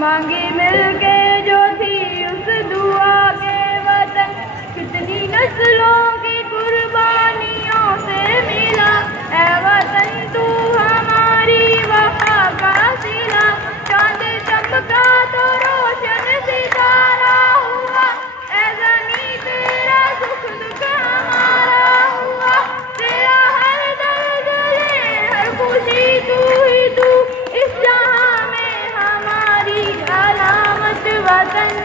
मांगी मिलके जो थी उस दुआ के वतन, कितनी नस्लों की कुर्बानियों से मिला। ऐ वतन तू हमारी वफा का सिला, चांद चमका तो रोशन सितारा हुआ। ऐ ज़मीं तेरा सुख दुख हमारा हुआ, तेरा हर दर्द ले हर खुशी तू ही तू, इस जहां में हमारी अलामत वतन।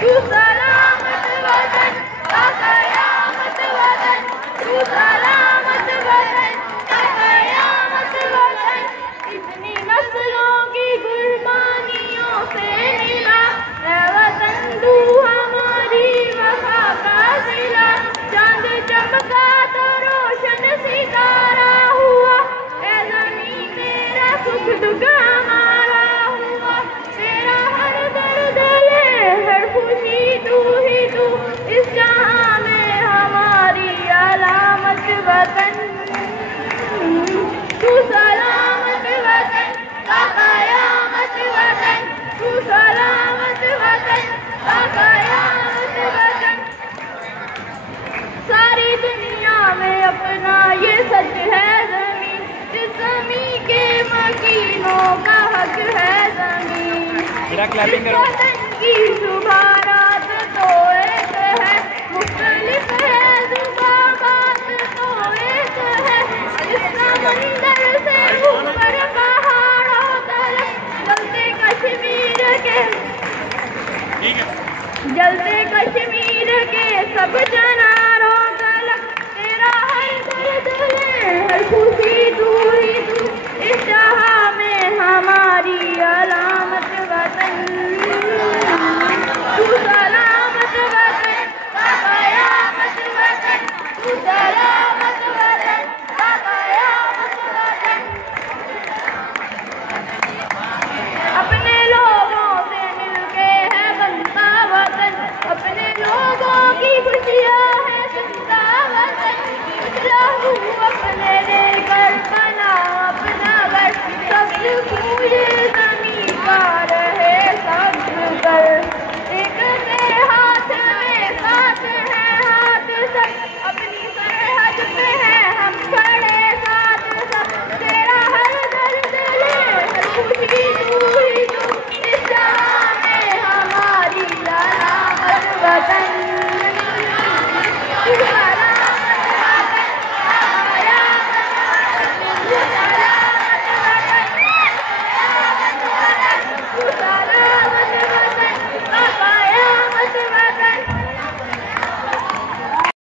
तू सलामत वतन का कयामत वतन, तू सलामत वतन का कयामत वतन, इतनी नस्लों की कुर्बानियों से मिला। ऐ वतन तू हमारी वफा का सिला, चांद चमका तो रोशन सितारा हुआ। ऐ ज़मीं तेरा सुख दुख हमारा हुआ, तेरा हर दर्द ले हर खुशी तू ही तू, इस जहां में हमारी अलामत वतन। तू सलामत वतन का कयामत वतन, तू सलामत वतन का कयामत वतन। सारी दुनिया में अपना ये सच है ज़मीं, इस ज़मीं के मकीनों का हक है ज़मीं। इस वतन की सुबह